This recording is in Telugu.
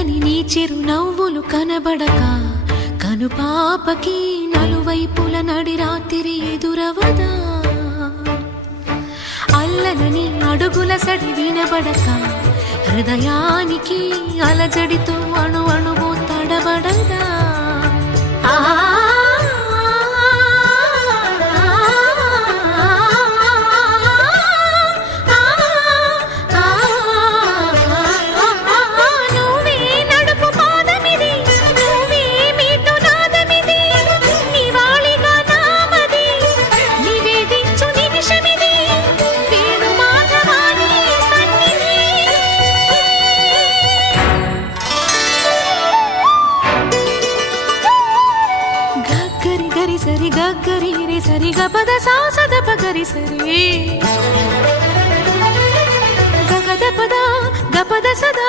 చల్లని నీ చిరునవ్వులు కనబడక కనుపాపకి నలువైపుల నడి రాత్రి ఎదురవదా అల్లలని అడుగుల సడి వినబడక హృదయానికి అలజడితో అణు అణువు తడబడదా గరి సరి గరి రే సరి గపద సా సద పగరి సరి గగద పద గపద సద